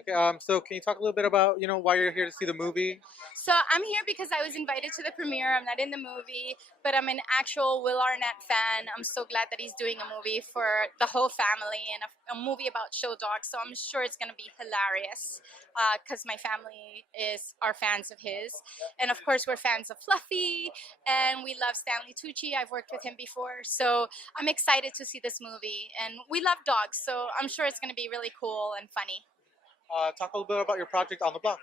Okay, so can you talk a little bit about, why you're here to see the movie? So I'm here because I was invited to the premiere. I'm not in the movie, but I'm an actual Will Arnett fan. I'm so glad that he's doing a movie for the whole family and a movie about show dogs. So I'm sure it's going to be hilarious because my family are fans of his, and of course we're fans of Fluffy, and we love Stanley Tucci. I've worked with him before, so I'm excited to see this movie. And we love dogs, so I'm sure it's going to be really cool and funny. Talk a little bit about your project on the block.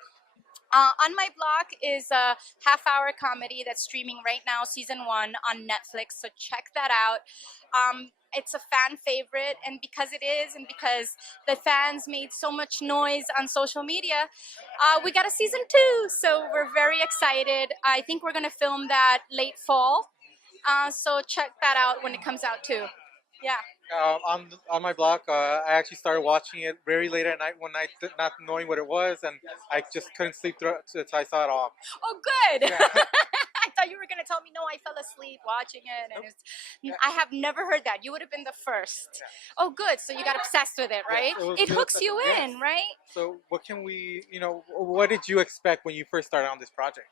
On My Block is a half-hour comedy that's streaming right now, season 1 on Netflix. So check that out. It's a fan favorite, and because it is, and because the fans made so much noise on social media, we got a season 2. So we're very excited. I think we're gonna film that late fall. So check that out when it comes out too. Yeah. On my block, I actually started watching it very late at night one night, not knowing what it was, and I just couldn't sleep through it until I saw it all. Oh, good. Yeah. I thought you were going to tell me, no, I fell asleep watching it. And I have never heard that. You would have been the first. Yeah. Oh, good. So you got obsessed with it, right? Yeah, It hooks you yes. in, right? So what can we, what did you expect when you first started on this project?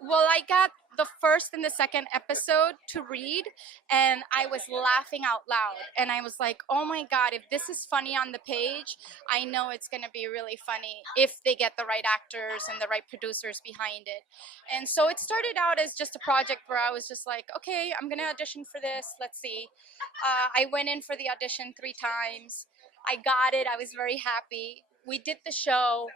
Well, I got the first and the second episode to read, and I was laughing out loud. And I was like, oh my God, if this is funny on the page, I know it's going to be really funny if they get the right actors and the right producers behind it. And so it started out as just a project where I was just like, okay, I'm going to audition for this. Let's see. I went in for the audition 3 times. I got it. I was very happy. We did the show.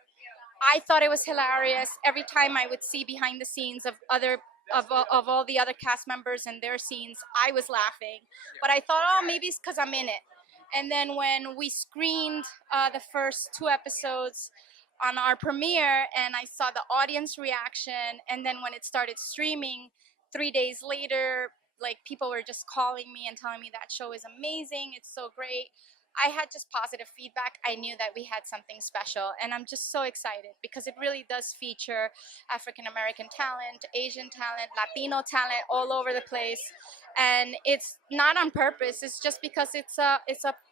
I thought it was hilarious. Every time I would see behind the scenes of all the other cast members and their scenes, I was laughing. But I thought, oh, maybe it's because I'm in it. And then when we screened the first 2 episodes on our premiere, and I saw the audience reaction, and then when it started streaming 3 days later, like people were just calling me and telling me that show is amazing, it's so great. I had just positive feedback. I knew that we had something special, and I'm just so excited because it really does feature African American talent, Asian talent, Latino talent all over the place. And it's not on purpose. It's just because it's a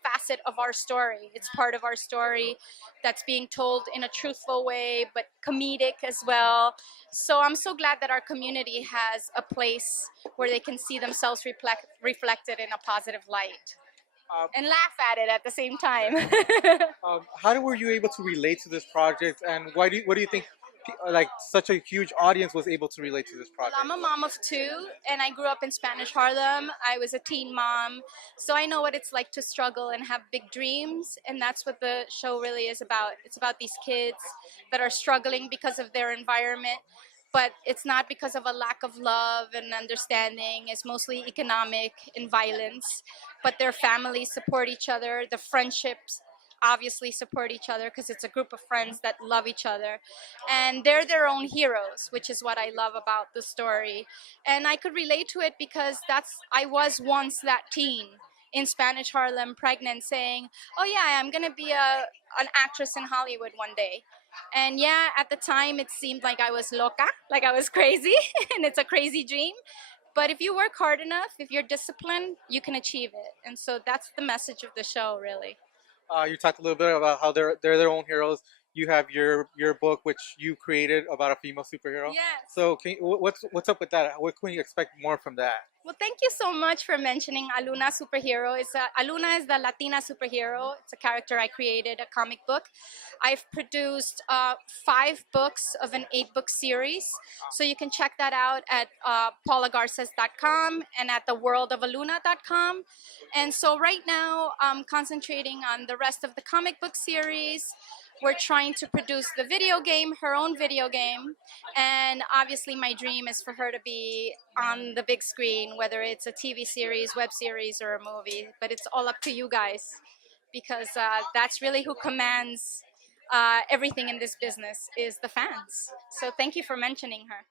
facet of our story. It's part of our story that's being told in a truthful way, but comedic as well. So I'm so glad that our community has a place where they can see themselves reflected in a positive light Uh, and laugh at it at the same time. how were you able to relate to this project, and what do you think, like such a huge audience was able to relate to this Well, project? I'm a mom of 2, and I grew up in Spanish Harlem. I was a teen mom, so I know what it's like to struggle and have big dreams, and that's what the show really is about. It's about these kids that are struggling because of their environment, but it's not because of a lack of love and understanding. It's mostly economic and violence, but their families support each other. The friendships obviously support each other because it's a group of friends that love each other, and they're their own heroes, which is what I love about the story. And I could relate to it because I was once that teen in Spanish Harlem, pregnant, saying, oh yeah, I'm gonna be an actress in Hollywood one day. And yeah, at the time it seemed like I was loca, like I was crazy, and it's a crazy dream. But if you work hard enough, if you're disciplined, you can achieve it. And so that's the message of the show, really. You talked a little bit about how they're their own heroes. You have your book, which you created about a female superhero. Yes. So what's up with that? What can we expect more from that? Well, thank you so much for mentioning Aluna superhero. Aluna is the Latina superhero. It's a character I created, a comic book. I've produced 5 books of an 8-book series. So you can check that out at paulagarces.com and at theworldofaluna.com. And so right now I'm concentrating on the rest of the comic book series. We're trying to produce the video game, her own video game. And obviously my dream is for her to be on the big screen, whether it's a TV series, web series, or a movie. But it's all up to you guys, because that's really who commands everything in this business, is the fans. So thank you for mentioning her.